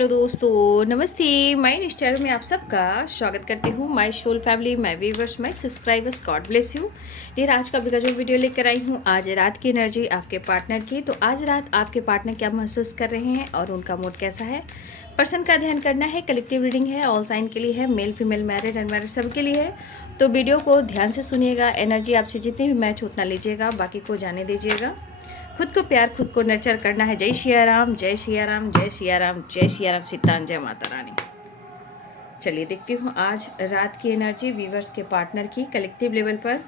Hello दोस्तों, नमस्ते। My news channel में आप सबका स्वागत करती हूँ। My soul family, my viewers, my subscribers, God bless you. ये आज का जो वीडियो लेकर आई हूँ, आज रात की एनर्जी आपके पार्टनर की। तो आज रात आपके पार्टनर क्या महसूस कर रहे हैं और उनका मूड कैसा है, पर्सन का ध्यान करना है। कलेक्टिव रीडिंग है, ऑल साइन के लिए है, मेल फीमेल, मैरिड अनमैरिड सबके लिए है। तो वीडियो को ध्यान से सुनिएगा। एनर्जी आपसे जितनी भी मैच उतना लीजिएगा, बाकी को जाने दीजिएगा। खुद को प्यार, खुद को नर्चर करना है। जय सिया राम, जय सिया राम, जय सिया राम, जय सिया राम, सीतान, जय माता रानी। चलिए देखती हूँ आज रात की एनर्जी व्यूअर्स के पार्टनर की कलेक्टिव लेवल पर।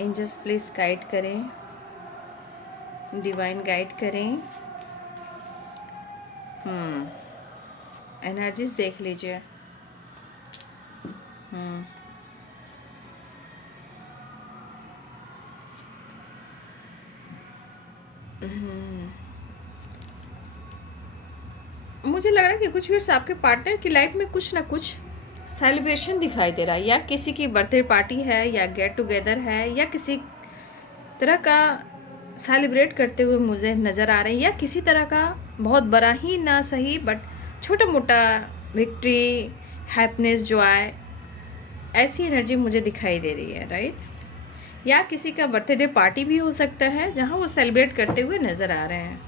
एंजल्स प्लीज गाइड करें, डिवाइन गाइड करें। एनर्जीज देख लीजिए। मुझे लग रहा है कि कुछ भी आपके पार्टनर की लाइफ में कुछ ना कुछ सेलिब्रेशन दिखाई दे रहा है, या किसी की बर्थडे पार्टी है, या गेट टुगेदर है, या किसी तरह का सेलिब्रेट करते हुए मुझे नज़र आ रहे हैं, या किसी तरह का बहुत बड़ा ही ना सही बट छोटा मोटा विक्ट्री, हैप्पीनेस, जॉय, ऐसी एनर्जी मुझे दिखाई दे रही है, राइट। या किसी का बर्थडे पार्टी भी हो सकता है जहाँ वो सेलिब्रेट करते हुए नज़र आ रहे हैं।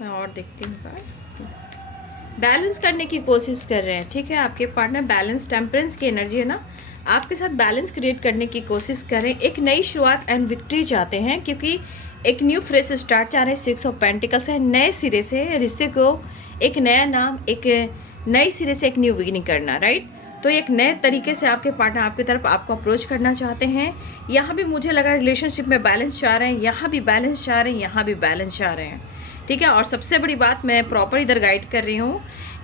मैं और देखती हूँ कार्ड। बैलेंस करने की कोशिश कर रहे हैं, ठीक है। आपके पार्टनर बैलेंस, टेम्परेंस की एनर्जी है ना, आपके साथ बैलेंस क्रिएट करने की कोशिश कर रहे हैं। एक नई शुरुआत एंड विक्ट्री चाहते हैं, क्योंकि एक न्यू फ्रेश स्टार्ट चाह रहे हैं। 6 ऑफ पेंटिकल्स है, नए सिरे से रिश्ते को एक नया नाम, एक नई सिरे से एक न्यू बिगिनिंग करना, राइट। तो एक नए तरीके से आपके पार्टनर आपकी तरफ आपको अप्रोच करना चाहते हैं। यहाँ भी मुझे लग रहा है रिलेशनशिप में बैलेंस चाह रहे हैं, यहाँ भी बैलेंस चाह रहे हैं, यहाँ भी बैलेंस चाह रहे हैं, ठीक है। और सबसे बड़ी बात, मैं प्रॉपर इधर गाइड कर रही हूँ,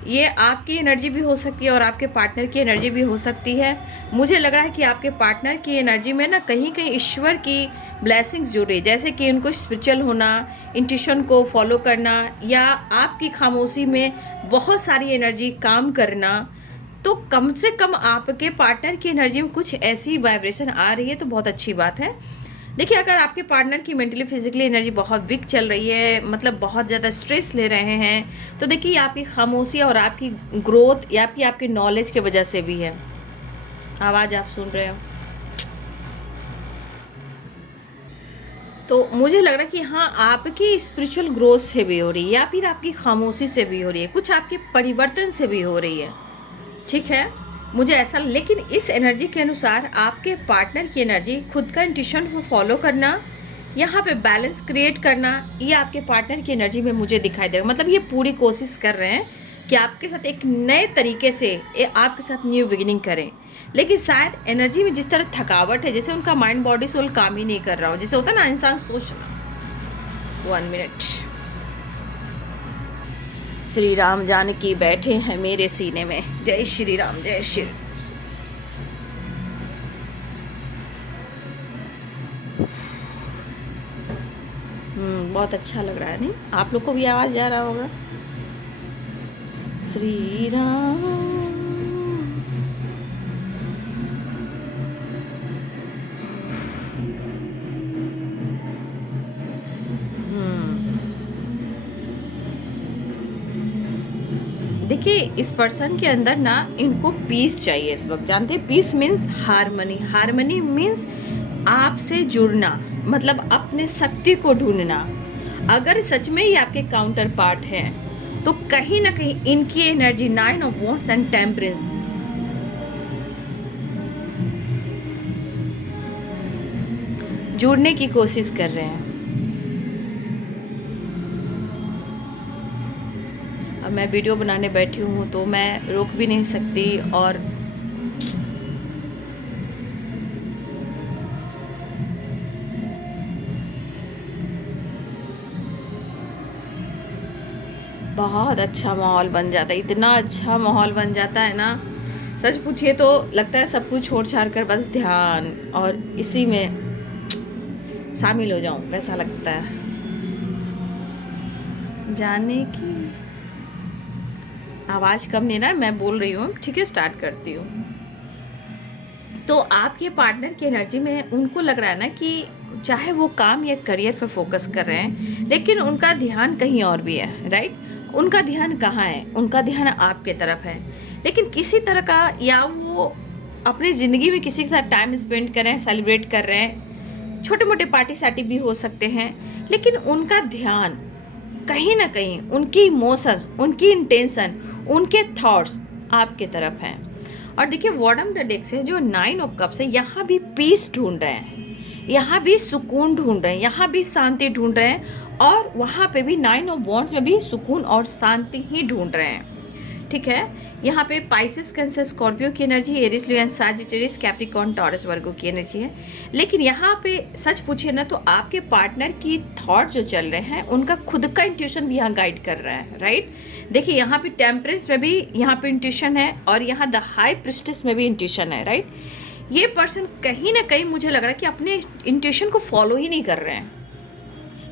ये आपकी एनर्जी भी हो सकती है और आपके पार्टनर की एनर्जी भी हो सकती है। मुझे लग रहा है कि आपके पार्टनर की एनर्जी में ना कहीं कहीं ईश्वर की ब्लेसिंग्स जुड़ रही, जैसे कि उनको स्पिरिचुअल होना, इंट्यूशन को फॉलो करना, या आपकी खामोशी में बहुत सारी एनर्जी काम करना। तो कम से कम आपके पार्टनर की एनर्जी में कुछ ऐसी वाइब्रेशन आ रही है, तो बहुत अच्छी बात है। देखिए, अगर आपके पार्टनर की मेंटली फिजिकली एनर्जी बहुत वीक चल रही है, मतलब बहुत ज़्यादा स्ट्रेस ले रहे हैं, तो देखिए आपकी खामोशी और आपकी ग्रोथ या आपकी नॉलेज की वजह से भी है। आवाज़ आप सुन रहे हो, तो मुझे लग रहा है कि हाँ, आपकी स्पिरिचुअल ग्रोथ से भी हो रही है, या फिर आपकी खामोशी से भी हो रही है, कुछ आपके परिवर्तन से भी हो रही है, ठीक है। मुझे ऐसा, लेकिन इस एनर्जी के अनुसार आपके पार्टनर की एनर्जी खुद का इंट्यूशन को फॉलो करना, यहाँ पे बैलेंस क्रिएट करना, ये आपके पार्टनर की एनर्जी में मुझे दिखाई दे रहा है। मतलब ये पूरी कोशिश कर रहे हैं कि आपके साथ एक नए तरीके से आपके साथ न्यू बिगिनिंग करें। लेकिन शायद एनर्जी में जिस तरह थकावट है, जैसे उनका माइंड बॉडी सोल काम ही नहीं कर रहा हो, जैसे होता है ना इंसान सोचना। 1 मिनट। श्री राम जानकी बैठे हैं मेरे सीने में, जय श्री राम, जय श्री। बहुत अच्छा लग रहा है, नहीं? आप लोग को भी आवाज जा रहा होगा। श्री राम, देखिए इस पर्सन के अंदर ना, इनको पीस चाहिए इस वक्त। जानते हैं peace means harmony. Harmony means आपसे जुड़ना, मतलब अपने शक्ति को ढूंढना। अगर सच में ही आपके काउंटर पार्ट हैं, तो कहीं ना कहीं इनकी energy 9 of wands and temperance, जुड़ने की कोशिश कर रहे हैं। अब मैं वीडियो बनाने बैठी हूँ तो मैं रोक भी नहीं सकती, और बहुत अच्छा माहौल बन जाता है। इतना अच्छा माहौल बन जाता है ना, सच पूछिए तो लगता है सब कुछ छोड़ छाड़ कर बस ध्यान और इसी में शामिल हो जाऊं, वैसा लगता है। जाने की आवाज़ कम नहीं ना, मैं बोल रही हूँ, ठीक है। स्टार्ट करती हूँ। तो आपके पार्टनर की एनर्जी में उनको लग रहा है ना कि चाहे वो काम या करियर पर फोकस कर रहे हैं, लेकिन उनका ध्यान कहीं और भी है, राइट। उनका ध्यान कहाँ है? उनका ध्यान आपके तरफ है, लेकिन किसी तरह का, या वो अपनी ज़िंदगी में किसी के साथ टाइम स्पेंड कर रहे हैं, सेलिब्रेट कर रहे हैं, छोटे मोटे पार्टी सार्टी भी हो सकते हैं, लेकिन उनका ध्यान कहीं ना कहीं, उनकी इमोशंस, उनकी इंटेंशन, उनके थॉट्स आपके तरफ हैं। और देखिए बॉटम द डेक से जो 9 ऑफ कप्स है, यहाँ भी पीस ढूंढ रहे हैं, यहाँ भी सुकून ढूंढ रहे हैं, यहाँ भी शांति ढूंढ रहे हैं, और वहाँ पे भी 9 ऑफ वॉन्ड्स में भी सुकून और शांति ही ढूंढ रहे हैं, ठीक है। यहाँ पे पाइसेस, कैंसर, स्कॉर्पियो की energy, Aries, Leo and Sagittarius, Capricorn, Taurus, Virgo की एनर्जी है। लेकिन यहाँ पे सच पूछिए ना तो आपके पार्टनर की थॉट जो चल रहे हैं, उनका खुद का इंट्यूशन भी यहाँ गाइड कर रहा है, राइट। देखिए यहाँ पे टेम्परेंस में भी यहाँ पे इंट्यूशन है, और यहाँ द हाई प्रिस्टेस में भी इंट्यूशन है, राइट। ये पर्सन कहीं ना कहीं मुझे लग रहा है कि अपने इंट्यूशन को फॉलो ही नहीं कर रहे हैं,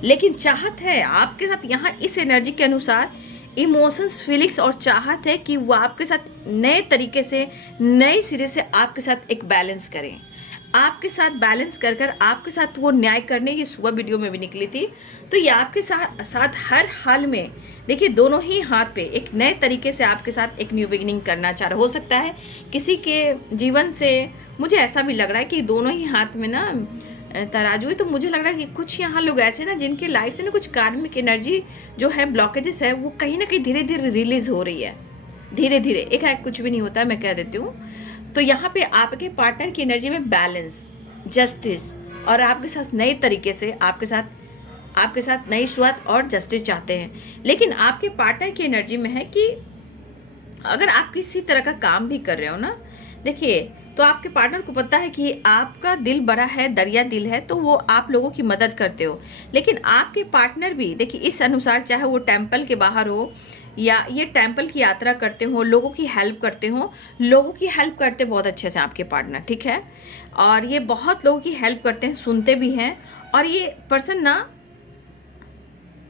लेकिन चाहत है आपके साथ यहाँ इस एनर्जी के अनुसार, इमोशंस, फीलिंग्स और चाहत है कि वो आपके साथ नए तरीके से, नए सिरे से आपके साथ एक बैलेंस करें, आपके साथ बैलेंस कर कर आपके साथ वो न्याय करने की सुबह वीडियो में भी निकली थी। तो ये आपके साथ हर हाल में, देखिए दोनों ही हाथ पे एक नए तरीके से आपके साथ एक न्यू बिगिनिंग करना चाह रहा। हो सकता है किसी के जीवन से, मुझे ऐसा भी लग रहा है कि दोनों ही हाथ में ना तराजू है, तो मुझे लग रहा है कि कुछ यहाँ लोग ऐसे ना जिनके लाइफ से ना कुछ कार्मिक एनर्जी जो है, ब्लॉकेजेस है, वो कहीं ना कहीं धीरे धीरे रिलीज हो रही है, धीरे धीरे, एक कुछ भी नहीं होता है, मैं कह देती हूँ। तो यहाँ पे आपके पार्टनर की एनर्जी में बैलेंस, जस्टिस, और आपके साथ नए तरीके से आपके साथ नई शुरुआत और जस्टिस चाहते हैं। लेकिन आपके पार्टनर की एनर्जी में है कि अगर आप किसी तरह का काम भी कर रहे हो ना, देखिए तो आपके पार्टनर को पता है कि आपका दिल बड़ा है, दरिया दिल है, तो वो आप लोगों की मदद करते हो। लेकिन आपके पार्टनर भी देखिए इस अनुसार, चाहे वो टेम्पल के बाहर हो या ये टेम्पल की यात्रा करते हो, लोगों की हेल्प करते हो, लोगों की हेल्प करते बहुत अच्छे से आपके पार्टनर, ठीक है। और ये बहुत लोगों की हेल्प करते हैं, सुनते भी हैं, और ये पर्सन ना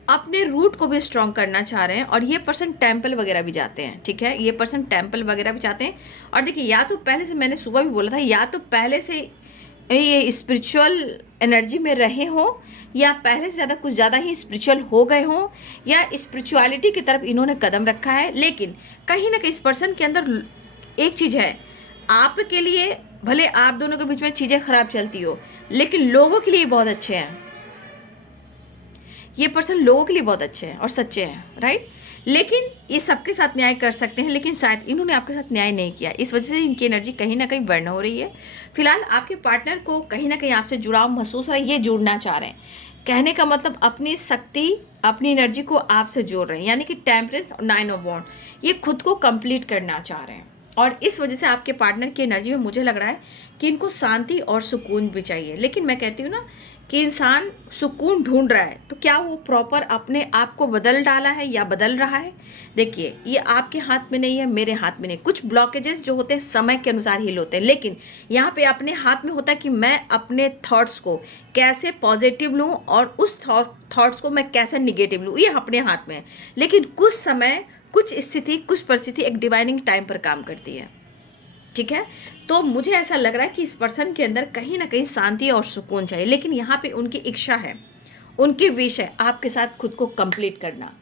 अपने रूट को भी स्ट्रॉन्ग करना चाह रहे हैं, और ये पर्सन टेम्पल वगैरह भी जाते हैं, ठीक है। ये पर्सन टेम्पल वगैरह भी चाहते हैं। और देखिए या तो पहले से, मैंने सुबह भी बोला था, या तो पहले से ये स्पिरिचुअल एनर्जी में रहे हो, या पहले से ज़्यादा कुछ ज़्यादा ही स्पिरिचुअल हो गए हो, या स्पिरिचुअलिटी की तरफ इन्होंने कदम रखा है। लेकिन कहीं ना कहीं इस पर्सन के अंदर एक चीज़ है, आपके लिए भले आप दोनों के बीच में चीज़ें खराब चलती हो, लेकिन लोगों के लिए बहुत अच्छे हैं। ये पर्सन लोगों के लिए बहुत अच्छे हैं और सच्चे हैं, राइट। लेकिन ये सबके साथ न्याय कर सकते हैं, लेकिन शायद इन्होंने आपके साथ न्याय नहीं किया, इस वजह से इनकी एनर्जी कहीं ना कहीं बर्न हो रही है। फिलहाल आपके पार्टनर को कहीं ना कहीं आपसे जुड़ाव महसूस हो रहा है, ये जुड़ना चाह रहे हैं। कहने का मतलब अपनी शक्ति, अपनी एनर्जी को आपसे जोड़ रहे हैं, यानी कि टेम्परेंस और 9 ऑफ वॉन्ड, ये खुद को कंप्लीट करना चाह रहे हैं। और इस वजह से आपके पार्टनर की एनर्जी में मुझे लग रहा है कि इनको शांति और सुकून भी चाहिए। लेकिन मैं कहती हूँ ना कि इंसान सुकून ढूंढ रहा है, तो क्या वो प्रॉपर अपने आप को बदल डाला है या बदल रहा है? देखिए ये आपके हाथ में नहीं है, मेरे हाथ में नहीं। कुछ ब्लॉकेजेस जो होते हैं समय के अनुसार हील होते हैं, लेकिन यहाँ पे अपने हाथ में होता है कि मैं अपने थॉट्स को कैसे पॉजिटिव लूँ और उस थॉट्स को मैं कैसे निगेटिव लूँ, ये अपने हाथ में है। लेकिन कुछ समय, कुछ स्थिति, कुछ परिस्थिति एक डिवाइनिंग टाइम पर काम करती है, ठीक है। तो मुझे ऐसा लग रहा है कि इस पर्सन के अंदर कहीं ना कहीं शांति और सुकून चाहिए, लेकिन यहाँ पे उनकी इच्छा है, उनकी विश है आपके साथ खुद को कंप्लीट करना।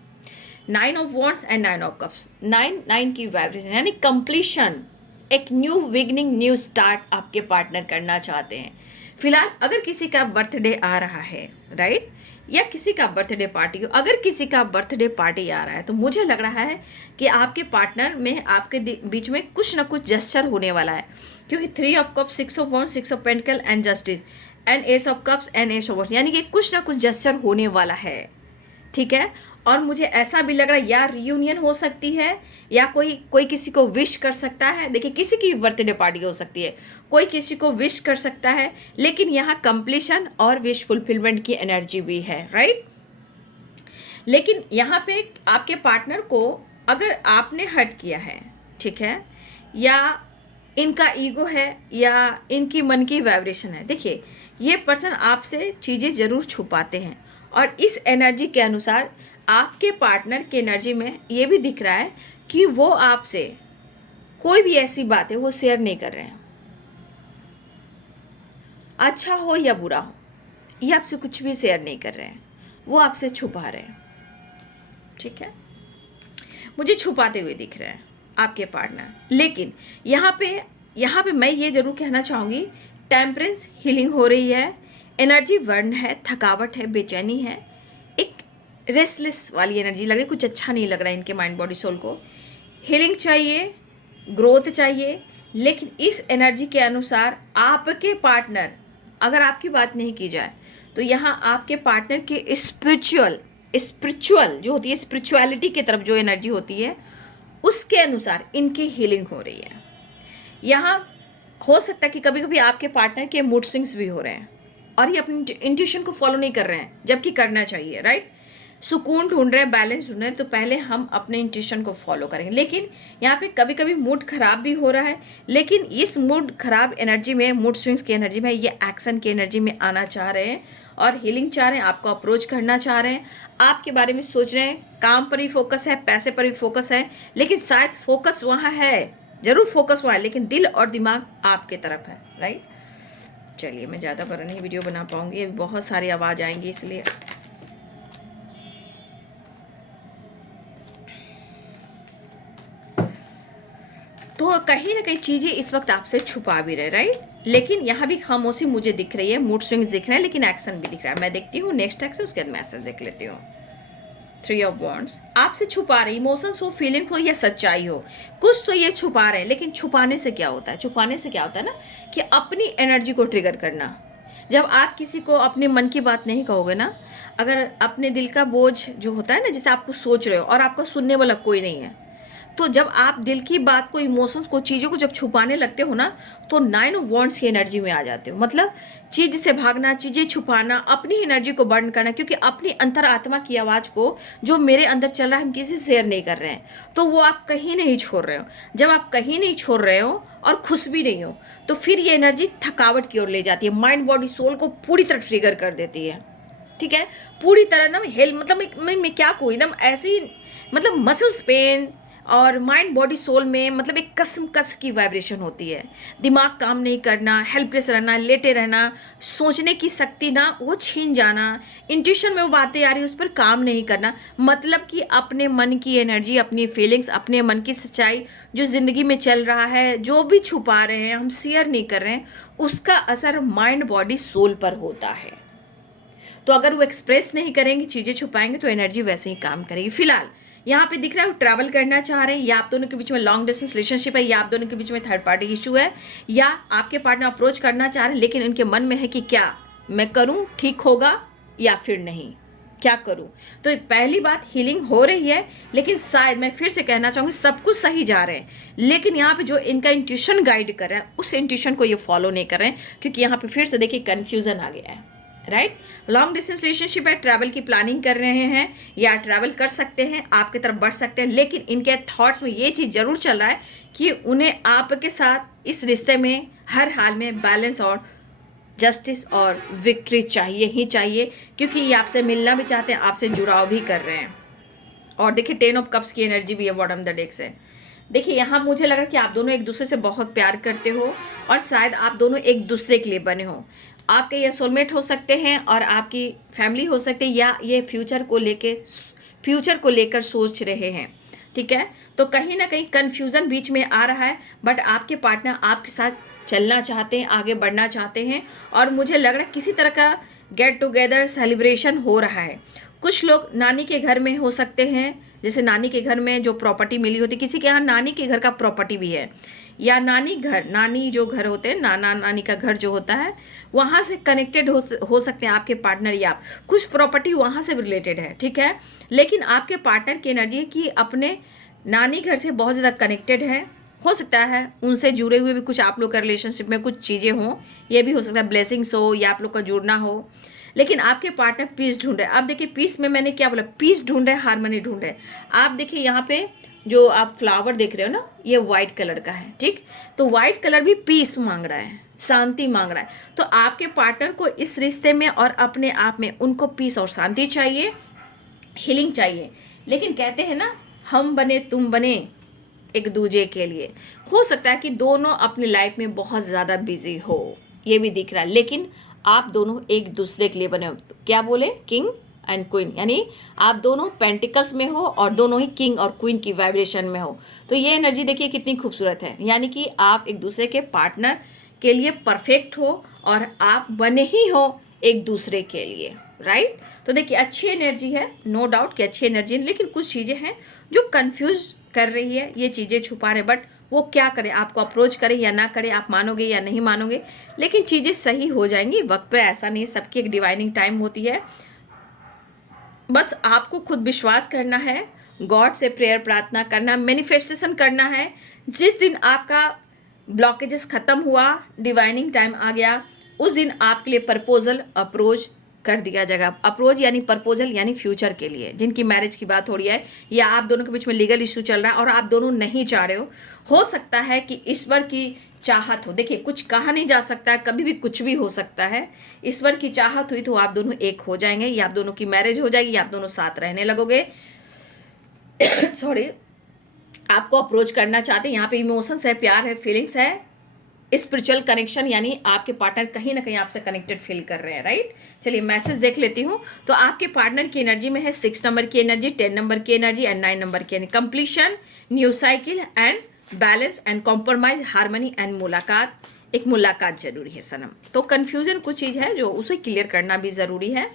9 of wands and 9 of cups, 9 की वाइब्रेशन, यानी कंप्लीशन, एक न्यू बिगनिंग, न्यू स्टार्ट आपके पार्टनर करना चाहते हैं। फिलहाल अगर किसी का बर्थडे आ रहा है, राइट, या किसी का बर्थडे पार्टी हो, अगर किसी का बर्थडे पार्टी आ रहा है, तो मुझे लग रहा है कि आपके पार्टनर में, आपके बीच में कुछ ना कुछ जेस्चर होने वाला है, क्योंकि 3 of cups, 6 of wands, 6 of pentacle and justice and S of cups and S of wands, यानी कि कुछ ना कुछ जेस्चर होने वाला है, ठीक है। और मुझे ऐसा भी लग रहा है या रियूनियन हो सकती है, या कोई किसी को विश कर सकता है। देखिए किसी की बर्थडे पार्टी हो सकती है, कोई किसी को विश कर सकता है, लेकिन यहाँ कंप्लीशन और विश फुलफिलमेंट की एनर्जी भी है, राइट। लेकिन यहाँ पे आपके पार्टनर को अगर आपने हर्ट किया है, ठीक है, या इनका ईगो है, या इनकी मन की वाइब्रेशन है, देखिए ये पर्सन आपसे चीज़ें ज़रूर छुपाते हैं। और इस एनर्जी के अनुसार आपके पार्टनर की एनर्जी में ये भी दिख रहा है कि वो आपसे कोई भी ऐसी बात है वो शेयर नहीं कर रहे हैं, अच्छा हो या बुरा हो, ये आपसे कुछ भी शेयर नहीं कर रहे हैं, वो आपसे छुपा रहे हैं, ठीक है। मुझे छुपाते हुए दिख रहे हैं आपके पार्टनर। लेकिन यहाँ पे मैं ये ज़रूर कहना चाहूँगी, टेम्परेंस हीलिंग हो रही है, एनर्जी वर्न है, थकावट है, बेचैनी है, एक रेस्टलेस वाली एनर्जी लग रही है, कुछ अच्छा नहीं लग रहा है इनके माइंड बॉडी सोल को। हीलिंग चाहिए, ग्रोथ चाहिए, लेकिन इस एनर्जी के अनुसार आपके पार्टनर, अगर आपकी बात नहीं की जाए तो यहाँ आपके पार्टनर के स्पिरिचुअल जो होती है, स्पिरिचुअलिटी की तरफ जो एनर्जी होती है, उसके अनुसार इनकी हीलिंग हो रही है। यहाँ हो सकता है कि कभी कभी आपके पार्टनर के मूड स्विंग्स भी हो रहे हैं और ये अपनी इंट्यूशन को फॉलो नहीं कर रहे हैं, जबकि करना चाहिए, राइट। सुकून ढूंढ रहे हैं, बैलेंस ढूंढ रहे हैं, तो पहले हम अपने इंट्यूशन को फॉलो करेंगे। लेकिन यहाँ पे कभी कभी मूड खराब भी हो रहा है, लेकिन इस मूड खराब एनर्जी में, मूड स्विंग्स की एनर्जी में, ये एक्शन की एनर्जी में आना चाह रहे हैं और हीलिंग चाह रहे हैं, आपको अप्रोच करना चाह रहे हैं, आपके बारे में सोच रहे हैं, काम पर भी फोकस है, पैसे पर भी फोकस है, लेकिन शायद फोकस वहाँ है, जरूर फोकस हुआ है, लेकिन दिल और दिमाग आपके तरफ है, राइट। चलिए, मैं ज़्यादा बड़ा नहीं वीडियो बना पाऊंगी, अभी बहुत सारी आवाज़ आएंगी, इसलिए तो कहीं ना कहीं चीज़ें इस वक्त आपसे छुपा भी रहे, राइट। लेकिन यहाँ भी खामोशी मुझे दिख रही है, मूड स्विंग्स दिख रहे हैं, लेकिन एक्शन भी दिख रहा है। मैं देखती हूँ नेक्स्ट एक्शन, उसके बाद मैसेज देख लेती हूँ। 3 ऑफ वॉन्ड्स आपसे छुपा रहे, इमोशंस हो, फीलिंग हो या सच्चाई हो, कुछ तो ये छुपा रहे हैं। लेकिन छुपाने से क्या होता है, छुपाने से क्या होता है ना, कि अपनी एनर्जी को ट्रिगर करना। जब आप किसी को अपने मन की बात नहीं कहोगे ना, अगर अपने दिल का बोझ जो होता है ना, जैसे आपको सोच रहे हो और आपका सुनने वाला कोई नहीं है, तो जब आप दिल की बात को, इमोशंस को, चीज़ों को जब छुपाने लगते हो ना, तो 9 ऑफ वॉन्ड्स की एनर्जी में आ जाते हो। मतलब चीज़ से भागना, चीज़ें छुपाना, अपनी एनर्जी को बर्न करना, क्योंकि अपनी अंतरात्मा की आवाज़ को, जो मेरे अंदर चल रहा है, हम किसी से शेयर नहीं कर रहे हैं, तो वो आप कहीं नहीं छोड़ रहे हो। जब आप कहीं नहीं छोड़ रहे हो और खुश भी नहीं हो, तो फिर ये एनर्जी थकावट की ओर ले जाती है, माइंड बॉडी सोल को पूरी तरह ट्रिगर कर देती है, ठीक है। पूरी तरह एकदम मतलब मैं क्या कहूँ, एकदम ऐसी, मतलब मसल्स पेन और माइंड बॉडी सोल में, मतलब एक कस की वाइब्रेशन होती है। दिमाग काम नहीं करना, हेल्पलेस रहना, लेटे रहना, सोचने की शक्ति ना वो छीन जाना, इंट्यूशन में वो बातें आ रही है उस पर काम नहीं करना। मतलब कि अपने मन की एनर्जी, अपनी फीलिंग्स, अपने मन की सच्चाई जो ज़िंदगी में चल रहा है, जो भी छुपा रहे हैं, हम शेयर नहीं कर रहे हैं, उसका असर माइंड बॉडी सोल पर होता है। तो अगर वो एक्सप्रेस नहीं करेंगे, चीज़ें छुपाएंगे, तो एनर्जी वैसे ही काम करेगी। फिलहाल यहाँ पे दिख रहा है वो ट्रैवल करना चाह रहे हैं, या आप दोनों के बीच में लॉन्ग डिस्टेंस रिलेशनशिप है, या आप दोनों के बीच में थर्ड पार्टी इशू है, या आपके पार्टनर अप्रोच करना चाह रहे हैं, लेकिन उनके मन में है कि क्या मैं करूँ, ठीक होगा या फिर नहीं, क्या करूँ। तो पहली बात, हीलिंग हो रही है, लेकिन शायद मैं फिर से कहना चाहूँगी, सब कुछ सही जा रहे हैं, लेकिन यहाँ पे जो इनका इंट्यूशन गाइड कर रहा है, उस इंट्यूशन को ये फॉलो नहीं कर रहे हैं, क्योंकि यहाँ पे फिर से देखिए कन्फ्यूजन आ गया है, राइट। लॉन्ग डिस्टेंस रिलेशनशिप है, ट्रैवल की प्लानिंग कर रहे हैं, या ट्रैवल कर सकते हैं, आपके तरफ बढ़ सकते हैं, लेकिन इनके थॉट्स में ये चीज़ जरूर चल रहा है कि उन्हें आपके साथ इस रिश्ते में हर हाल में बैलेंस और जस्टिस और विक्ट्री चाहिए ही चाहिए, क्योंकि ये आपसे मिलना भी चाहते हैं, आपसे जुड़ाव भी कर रहे हैं। और देखिए 10 ऑफ कप्स की एनर्जी भी है बॉटम द डेक से। देखिए यहाँ मुझे लग रहा है कि आप दोनों एक दूसरे से बहुत प्यार करते हो, और शायद आप दोनों एक दूसरे के लिए बने हो। आपके ये सोलमेट हो सकते हैं और आपकी फैमिली हो सकती है, या ये फ्यूचर को लेकर सोच रहे हैं, ठीक है। तो कहीं ना कहीं कन्फ्यूज़न बीच में आ रहा है, बट आपके पार्टनर आपके साथ चलना चाहते हैं, आगे बढ़ना चाहते हैं, और मुझे लग रहा है किसी तरह का गेट टुगेदर सेलिब्रेशन हो रहा है। कुछ लोग नानी के घर में हो सकते हैं, जैसे नानी के घर में जो प्रॉपर्टी मिली होती, किसी के यहाँ नानी के घर का प्रॉपर्टी भी है, या नानी जो घर होते हैं, नाना नानी का घर जो होता है, वहाँ से कनेक्टेड हो सकते हैं आपके पार्टनर, या कुछ प्रॉपर्टी वहाँ से रिलेटेड है, ठीक है। लेकिन आपके पार्टनर की एनर्जी है कि अपने नानी घर से बहुत ज़्यादा कनेक्टेड है, हो सकता है उनसे जुड़े हुए भी कुछ आप लोग का रिलेशनशिप में कुछ चीज़ें हों, ये भी हो सकता है ब्लेसिंग्स हो, या आप लोग का जुड़ना हो। लेकिन आपके पार्टनर पीस ढूंढ रहे हैं। आप देखिए पीस में मैंने क्या बोला, पीस ढूंढ रहे हैं, हार्मनी ढूंढ रहे हैं। आप देखिए यहाँ पे जो आप फ्लावर देख रहे हो ना, ये वाइट कलर का है, ठीक। तो वाइट कलर भी पीस मांग रहा है, शांति मांग रहा है। तो आपके पार्टनर को इस रिश्ते में और अपने आप में उनको पीस और शांति चाहिए, हीलिंग चाहिए। लेकिन कहते हैं ना, हम बने तुम बने एक दूजे के लिए। हो सकता है कि दोनों अपनी लाइफ में बहुत ज़्यादा बिजी हो, ये भी दिख रहा है, लेकिन आप दोनों एक दूसरे के लिए बने हो। क्या बोले? किंग एंड क्वीन, यानी आप दोनों पेंटिकल्स में हो और दोनों ही किंग और क्वीन की वाइब्रेशन में हो। तो ये एनर्जी देखिए कितनी खूबसूरत है, यानी कि आप एक दूसरे के पार्टनर के लिए परफेक्ट हो और आप बने ही हो एक दूसरे के लिए, राइट। तो देखिए अच्छी एनर्जी है, नो डाउट कि अच्छी एनर्जी है, लेकिन कुछ चीज़ें हैं जो कंफ्यूज कर रही है, ये चीज़ें छुपा रहे, बट वो क्या करें, आपको अप्रोच करें या ना करें, आप मानोगे या नहीं मानोगे, लेकिन चीज़ें सही हो जाएंगी वक्त पे। ऐसा नहीं, सबकी एक डिवाइनिंग टाइम होती है, बस आपको खुद विश्वास करना है, गॉड से प्रेयर प्रार्थना करना, मैनिफेस्टेशन करना है। जिस दिन आपका ब्लॉकेजेस ख़त्म हुआ, डिवाइनिंग टाइम आ गया, उस दिन आपके लिए प्रपोजल अप्रोच कर दिया जाएगा। अप्रोच यानी प्रपोजल यानी फ्यूचर के लिए, जिनकी मैरिज की बात हो रही है या आप दोनों के बीच में लीगल इशू चल रहा है और आप दोनों नहीं चाह रहे हो सकता है कि ईश्वर की चाहत हो। देखिए कुछ कहा नहीं जा सकता है, कभी भी कुछ भी हो सकता है। ईश्वर की चाहत हुई तो आप दोनों एक हो जाएंगे, या आप दोनों की मैरिज हो जाएगी, या आप दोनों साथ रहने लगोगे। सॉरी, आपको अप्रोच करना चाहते हैं, यहाँ पे इमोशंस है, प्यार है, फीलिंग्स है, स्पिरिचुअल कनेक्शन, यानी आपके पार्टनर कहीं ना कहीं आपसे कनेक्टेड फील कर रहे हैं, राइट। चलिए मैसेज देख लेती हूँ। तो आपके पार्टनर की एनर्जी में है 6 नंबर की एनर्जी, 10 नंबर की एनर्जी एंड 9 नंबर की energy. Completion, new cycle and balance and compromise, harmony and मुलाकात। एक मुलाकात जरूरी है सनम। तो कन्फ्यूजन कुछ चीज़ है जो उसे क्लियर करना भी ज़रूरी है,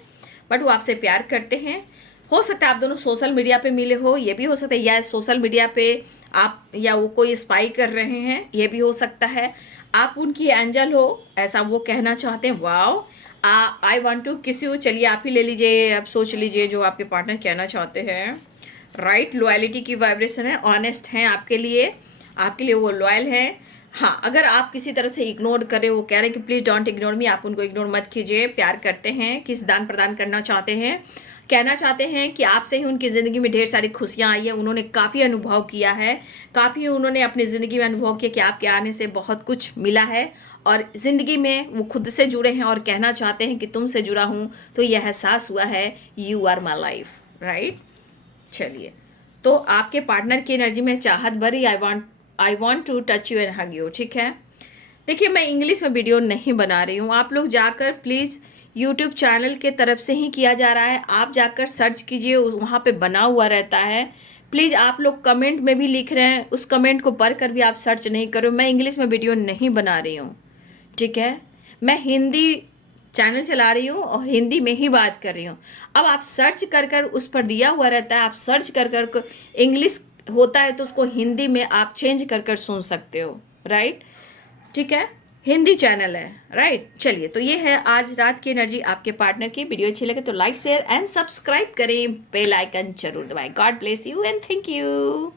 बट वो आपसे प्यार करते हैं। हो सकता है आप दोनों सोशल मीडिया पे मिले हो, ये भी हो सकता है, या सोशल मीडिया पे आप या वो कोई स्पाई कर रहे हैं, ये भी हो सकता है। आप उनकी एंजल हो, ऐसा वो कहना चाहते हैं। वाओ, आई वांट टू किस यू। चलिए आप ही ले लीजिए, आप सोच लीजिए जो आपके पार्टनर कहना चाहते हैं, राइट। लॉयलिटी की वाइब्रेशन है, ऑनेस्ट हैं आपके लिए वो लॉयल हैं। हाँ, अगर आप किसी तरह से इग्नोर करें, वो कह रहे हैं कि प्लीज़ डोंट इग्नोर मी, आप उनको इग्नोर मत कीजिए, प्यार करते हैं, किस दान प्रदान करना चाहते हैं, कहना चाहते हैं कि आपसे ही उनकी ज़िंदगी में ढेर सारी खुशियाँ आई हैं, उन्होंने काफ़ी अनुभव किया है, काफ़ी उन्होंने अपनी ज़िंदगी में अनुभव किया कि आपके आने से बहुत कुछ मिला है और ज़िंदगी में वो खुद से जुड़े हैं और कहना चाहते हैं कि तुमसे जुड़ा हूँ तो यह एहसास हुआ है, you are my life, right. चलिए, तो आपके पार्टनर की एनर्जी में चाहत भरी, I want to touch you and hug you, ठीक है। देखिए मैं इंग्लिश में वीडियो नहीं बना रही हूँ, आप लोग जाकर प्लीज़ यूट्यूब चैनल के तरफ से ही किया जा रहा है, आप जाकर सर्च कीजिए, वहाँ पे बना हुआ रहता है। प्लीज़ आप लोग कमेंट में भी लिख रहे हैं, उस कमेंट को पढ़ कर भी आप सर्च नहीं करो। मैं इंग्लिश में वीडियो नहीं बना रही हूँ, ठीक है। मैं हिंदी चैनल चला रही हूँ और हिंदी में ही बात कर रही हूँ। अब आप सर्च कर कर, उस पर दिया हुआ रहता है, आप सर्च कर कर, इंग्लिश होता है तो उसको हिंदी में आप चेंज कर कर सुन सकते हो, राइट, ठीक है। हिंदी चैनल है, राइट। चलिए, तो ये है आज रात की एनर्जी आपके पार्टनर की। वीडियो अच्छी लगे तो लाइक शेयर एंड सब्सक्राइब करें, बेल आइकन जरूर दबाएं। God bless you and thank you.